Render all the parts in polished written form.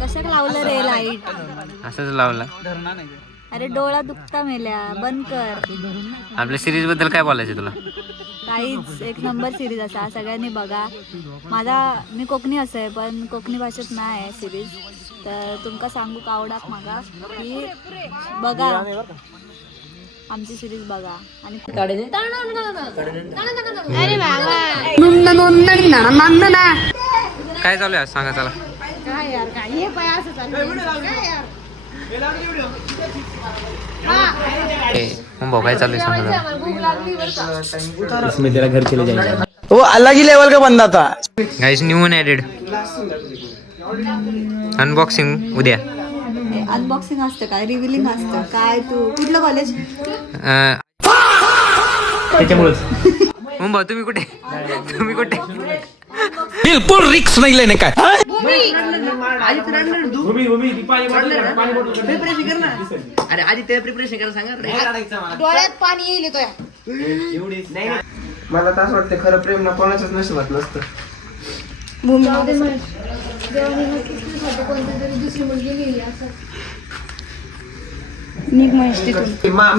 कशाक लावलं रे लाईट? असंच लावलं. अरे डोळा दुखता मेल्या, बंद कर. आपल्या सिरीज बद्दल काय बोलायचं तुला? काहीच एक नंबर सिरीज असा, सगळ्यांनी बघा. मी कोकणी आहे पण कोकणी भाषेत नाही आहे सिरीज, तर तुमका सांगू का आवडाक मागा की बघा आमची सिरीज बघा. आणि काय चालू आहे सांगा चला. काय यार काय हे पाय असं चालू काय यार. भाऊ काय चालू आहे सांगा. इसमें तेरा घर चले जाएगा. वो अलग ही लेवल का बंदा था. गाइस न्यू ॲडेड अनबॉक्सिंग उद्या. अनबॉक्सिंग असतं काय, रिव्हिलिंग असतं काय? तू कुठलं कॉलेज? त्याच्यामुळेच भाऊ तुम्ही कुठे? तुम्ही कुठे? बिल्कुल रिक्स नहीं लेने का. अरे आधी ते प्रिपरेशन करायला सांगा. डोळ्यात पाणी येईल तो. मला तर असं वाटतं खरं प्रेम ना कोणाच्याच नशिबात नसतं. भूमीमध्ये मी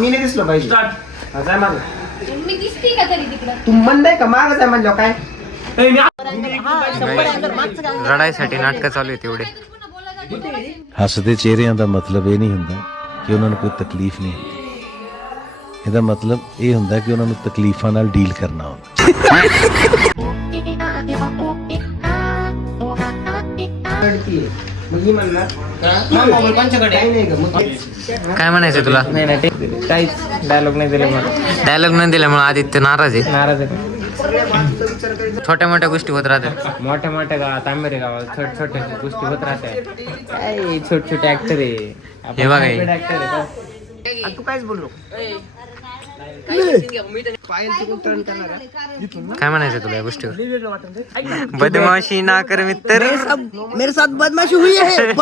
नाही दिसलो पाहिजे. जाय मागं. तू म्हणताय का मागं जाय म्हणलं काय? रडायसाठी नाटक चालू आहे तेवढे. ਹੱਸਦੇ ਚਿਹਰਿਆਂ ਦਾ ਮਤਲਬ ਇਹ ਨਹੀਂ ਹੁੰਦਾ ਕਿ ਉਹਨਾਂ ਨੂੰ ਕੋਈ ਤਕਲੀਫ ਨਹੀਂ ਹੁੰਦੀ. ਇਹਦਾ ਮਤਲਬ ਇਹ ਹੁੰਦਾ ਕਿ ਉਹਨਾਂ ਨੂੰ ਤਕਲੀਫਾਂ ਨਾਲ ਡੀਲ ਕਰਨਾ ਆਉਂਦਾ. मग म्हणला काय म्हणायचं तुला? काहीच डायलॉग नाही दिले मला. डायलॉग न दिल्यामुळे आदित्य नाराज आहे. नाराज आहे. छोट्या मोठ्या गोष्टी होत राहतात. मोठ्या मोठ्या गावात आंबेरे गावात छोट्या छोट्या गोष्टी होत राहतात. काय छोटे छोटे ऍक्टर आहे. हे बघा हे. ऍक्टर आहे. तू कायच बोललो. काय म्हणायचं तुला या गोष्टीवर? बदमाशी ना कर मित्र. मेरे साथ बदमाशी हुई है.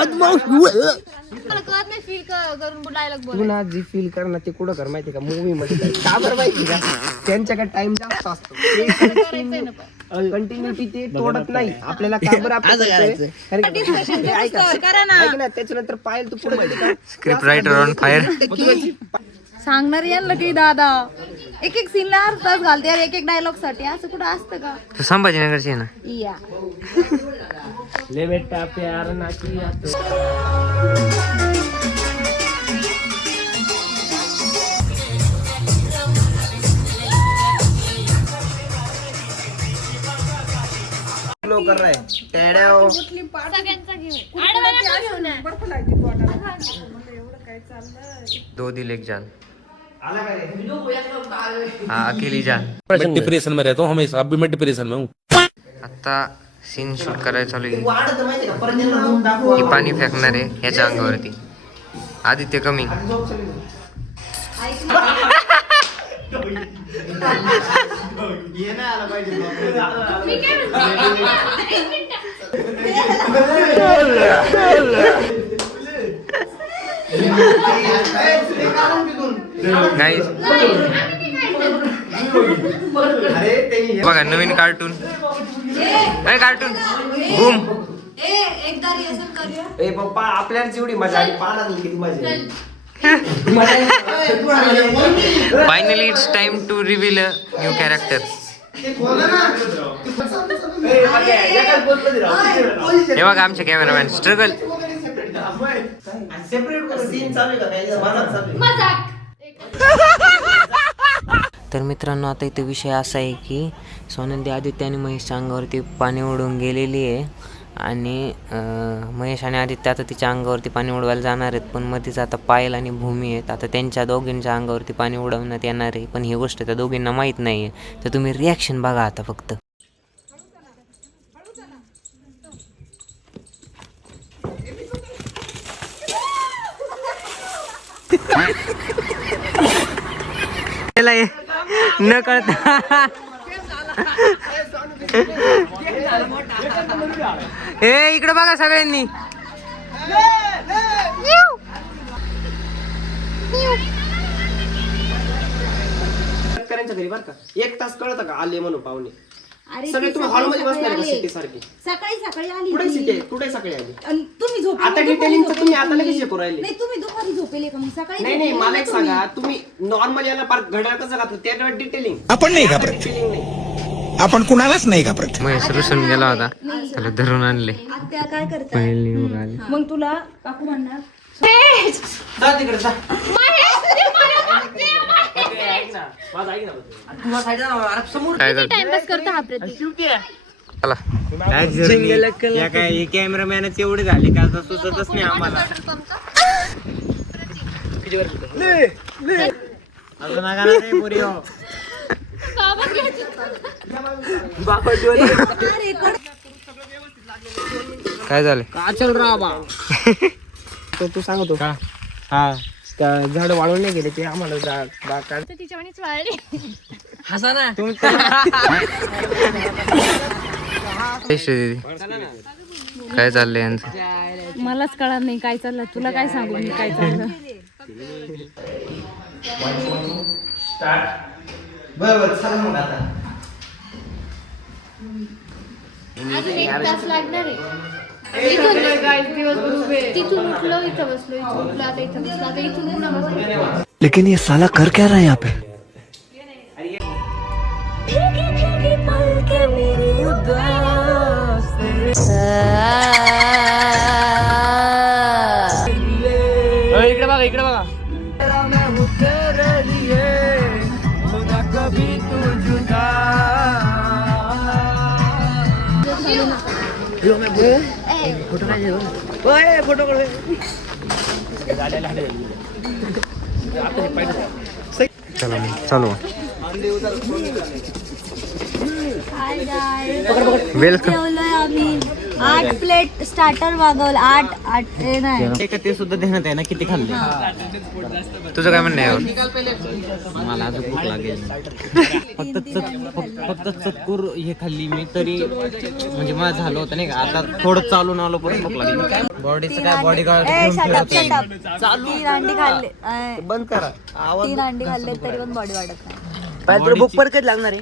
तू ना जी फील कर ना ते कुठं कर माहिती का मूवी मध्ये का बरं माहिती का त्यांच्याकडे टाइम जास्त असतो. कंटिन्युटी ते तोडत नाही आपल्याला का बरं ऐक ना त्याच्यानंतर पायल तू पुढे माहिती का स्क्रिप्ट रायटर ऑन फायर. सांगणार यांना की दादा एक एक सीनला अर्धाच घालते यार, एक एक डायलॉग साठी. असं कुठं असतं का? तू संभाजीनगरची आहे ना? या ले बेटा प्यार ना किया तो. कर रहा है टेड्याओ. दो दिल एक जान. हाँ अकेली जान. मैं डिप्रेशन में रहता हूँ हमेशा. अभी मैं डिप्रेशन में हूँ. आता सीन शूट करायला चालू आहे. ही पाणी फेकणार आहे ह्याच्या अंगावरती. आदित्य कमी. गाईज बघा नवीन कार्टून. Cartoon boom. ए पप्पा आपल्याला जेवढी मजा आली पाहणार नाही किती मजा आली. Finally it's time to reveal a new character. हे बघा आमचे कॅमेरामॅन स्ट्रगल. तर मित्रांनो आता इथे विषय असा आहे की सोनंदी आदित्य आणि महेशच्या अंगावरती पाणी उडून गेलेली आहे आणि महेश आणि आदित्य आता तिच्या अंगावरती पाणी उडवायला जाणार आहेत. पण मध्येच आता पायल आणि भूमी आहेत. आता त्यांच्या दोघींच्या अंगावरती पाणी उडवण्यात येणार आहे. पण ही गोष्ट त्या दोघींना माहीत नाही आहे. तर तुम्ही रिॲक्शन बघा आता फक्त. न कळता ए इकडे बघा सगळ्यांनी. शेतकऱ्यांच्या घरी बरं का 1 तास कळतं का आले म्हणून पाहुणे. अरे सगळे ती तुम्ही सकाळी हॉलमध्ये बसले का आली. सिटी सारखी? सकाळी आली कुठे ती. सिटी कुठे सकाळी आली? आणि तुम्ही झोपले आता का? दुपारी डिटेलिंगचं तुम्ही आता झोपले लगेच तुम्ही? शिकू राहिले. नाही तुम्ही दुपारी झोपेले का मग सकाळी नाही झोपले मला ना एक तुम्ही? सांगा, तुम्ही नॉर्मल याला पार घड्याळ कसं घातलं त्याच्यावर डिटेलिंग आपण नाही घाबरत डिटेलिंग नाही. आपण कुणालाच नाही घाबरत. महेश रुसून गेला होता त्याला धरून आणले. आत्या काय करताय मग तुला काकू म्हणणार जा तिकडे जा. ऐक ना माझं ऐक ना. काय झालं? टाइमपास करतो हा प्रतीक. चला या काय कॅमेरामॅनच एवढे झाले का आता सुचतच नाही आम्हाला. अजून नका ना रे पोरी हो. काय झालं? चल राबा तू सांगतो का हा झाड वाळून नाही गेले ते आम्हाला बाग काढ. तिच्यावानीच वाळली. दीदी काय चाललंय यांचं? मलाच कळणार नाही काय चाललं. तुला काय सांगू मी काय चाललं. अजून 1 तास लागणार आहे. तिथून उठलो इथं बसलो, इथून उठलो आता इथं बसलो, आता इथून पुन्हा बसलो. लेकिन ये साला कर क्या रहा है यहाँ पे? इकडे बघा इकडे बघा. चला मग चालू. वेलकम. जेवलोय आम्ही 8 प्लेट स्टार्टर मागवलं. 8 हे नाही ते सुद्धा ध्यानात आहे ना किती खाल्ले. तुझं काय म्हणणं आहे यावर? मला अजून भूक लागेल. फक्त चतकूर हे खाल्ली मी तरी म्हणजे माझं झालं होतं नाही का. आता थोडं चालून आलो पण भूक लागली. बॉडीचं काय बॉडी गार्ड शटअप 3 अंडी खाल्ले बंद करा 3 अंडी खाल्ले तरी पण बॉडी वाढत नाही. बुक पर कधी लागणार आहे?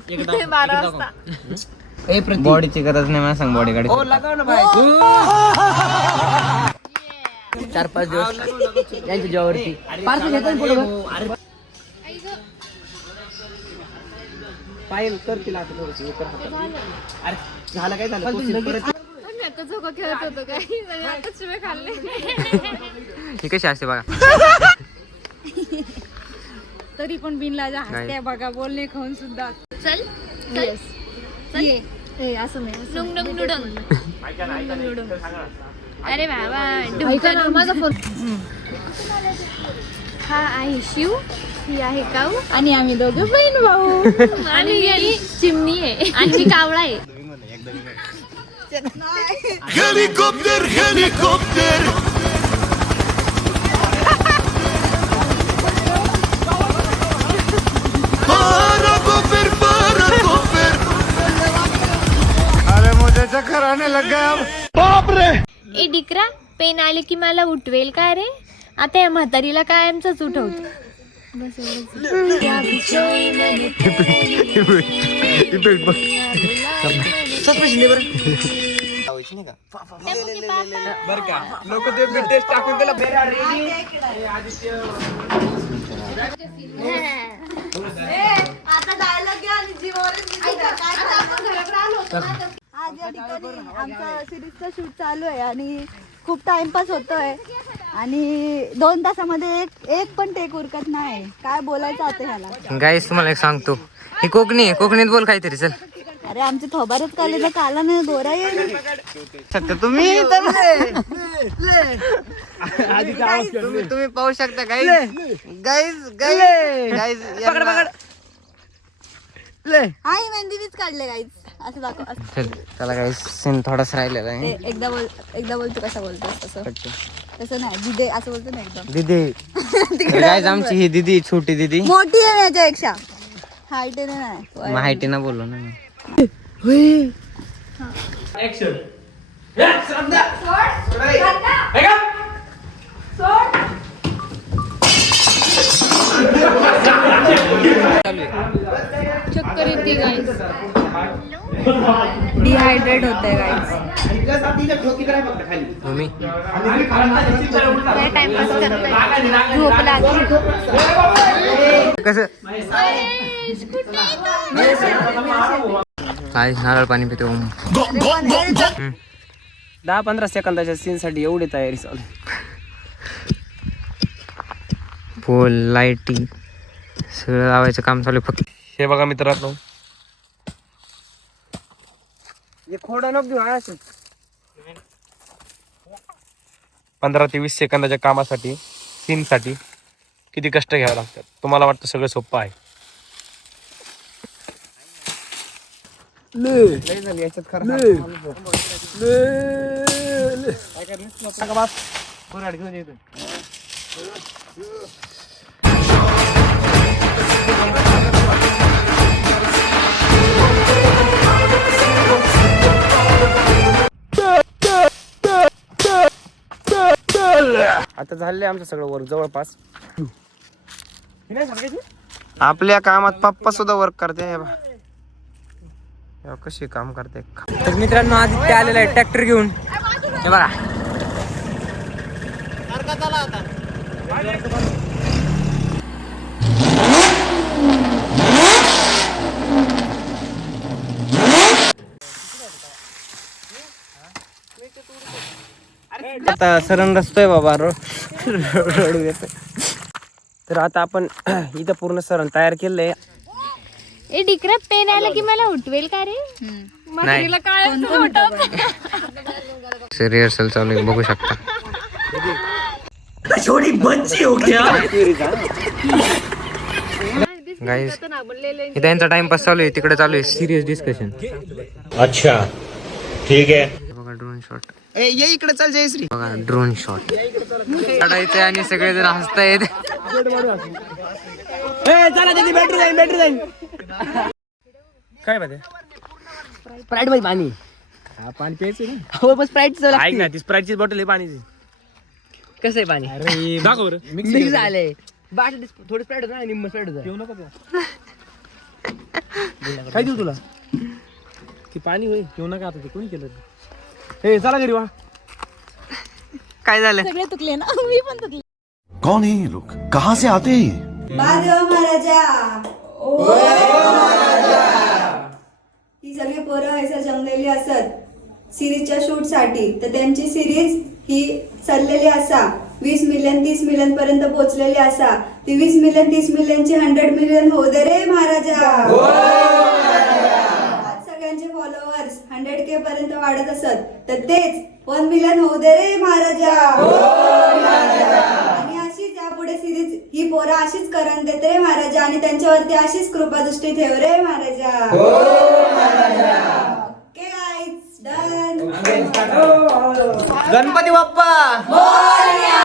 बॉडीची गरज नाही मला सांग बॉडी गार्ड. हो लगाव ना भाई. 4-5 दिवस यांच्या जेवावरती पार्सल घेतो पुढे पायल करतील आता थोडंसं हे कर हातात. अरे झालं काय झालं परत मी आता झोका खेळत होतो काय आता शिवाय खाल्ले. ही कशी असते बघा. तरी पण बिनलाजा हसते बघा बोलणे खाऊन सुद्धा. चल ये ए, असं नाही नुंग नुंग नुडंग. अरे बाबा माझा फोन. हा आहे शिव, ही आहे काऊ आणि आम्ही दोघं बहीण भाऊ. आणि ही चिमणी आहे आणि मी कावळा आहे. हेलिकॉप्टर हेलिकॉप्टर अरे मुझे चक्कर आने लग गया अब. बाप रे. ए डिकरा पेन आले की मला उठवेल का रे? आता या म्हातारीला कायमच उठवतो. बस लोक ते टेस्ट टाकून त्याला बेरा रेडी. आता डायलॉग घ्या आणि जीवावरच आज या ठिकाणी आमचं सिरीजचं शूट चालू आहे आणि खूप टाइमपास होतोय आणि 2 तासामध्ये एक पण टेक उरकत नाही. काय बोलायचं आता ह्याला. गाईस तुम्हाला एक सांगतो, ही कोकणी आहे. कोकणीत बोल काहीतरी. चल अरे आमची थोबारच काढली तर काला नाही गोरा येईल. तुम्ही तुम्ही पाहू शकता गाईस. आई मेहंदीच काढले गाईज. असं दाखव असं. चल चला गाईस सीन थोडासा राहिलेला आहे. एकदा बोल तू कसं बोलतोस तसं तसं नाही दिदे असं बोलतो ना एकदम. दीदी गाईस आमची ही दीदी छोटी दीदी मोठी आहे याच्यापेक्षा हाईटेने नाही. माहिती ना बोललो ना. ऍक्शन. चक्कर येते गाईस. डिहायड्रेट होतंय गाईस. मम्मी काय टाइमपास करताय? झोप लागली. कसं काय नारळ पाणी पितो. 10-15 सेकंदाच्या सीन साठी एवढी तयारी चालू. पोल लाईटिंग सगळं लावायचं काम चालू आहे फक्त. हे बघा मित्रांनो, खोडा नको देऊ, हा असं. 15 ते 20 सेकंदाच्या कामासाठी, सीनसाठी किती कष्ट घ्यावे लागतात. तुम्हाला वाटतं सगळं सोपं आहे. लय झाली याच्यात खरं. आता झाले आमचं सगळं वर्क जवळपास. आपल्या कामात पप्पा सुद्धा वर्क करते. हे बघ. कशी काम करते. तर मित्रांनो आदित्य आलेला आहे ट्रॅक्टर घेऊन. हे बघा आता सरण रचतोय बाबा. रडू येत. तर आता आपण इथं पूर्ण सरण तयार केलंय. ए डिकरा पेन आला की मला उठवेल का रे? म्हातारीला काय रिहर्सल चालू आहे बघू शकता. गाईज इथं यांचा टाइमपास चालू आहे. तिकडे चालू आहे सिरियस डिस्कशन. अच्छा ठीक है. बघा ड्रोन शॉट. ये इकडे चल जयश्री. बघा ड्रोन शॉट काढायचंय आणि सगळेजण हसतायत. चला त्याची बॅटरी जाईल. काय माहिती स्प्राईट मध्ये पाणी. पाणी प्यायचं ना. हो बस स्प्राईट. ऐक ना, ती स्प्राईटची बॉटल आहे पाणीची. कसं आहे पाणी? अरे दाखव बरं. मिक्स झालंय. बाटली थोडी स्प्राईट होतं, निम्म स्प्राईट होतं. घेऊ नको काय देऊ तुला? ती पाणी होई घेऊ नका. आता ते कोणी केलं? हे चला घरी वा. काय झालं? सगळे तुकले ना. मी पण तुकले. कौन है ये लोग, कहाँ से आते हैं ये? महादेव महाराजा. ही सगळी पोरं हैसर जमलेली असत सिरीजच्या शूट साठी. तर त्यांची सिरीज ही चाललेली असा 20 मिलियन 30 मिलियन पर्यंत पोहोचलेली असा. ती 20 मिलियन 30 मिलियनची 100 मिलियन होऊ दे रे महाराजा. आज सगळ्यांचे फॉलोअर्स 100K पर्यंत वाढत असत. तर तेच 1 मिलियन होऊ दे रे महाराजा. आणि अशीच यापुढे सिरीज ही पोरं अशीच करण देत रे महाराजा. आणि त्यांच्यावरती अशीच कृपादृष्टी ठेव रे महाराजा. Okay guys done. गणपती बाप्पा.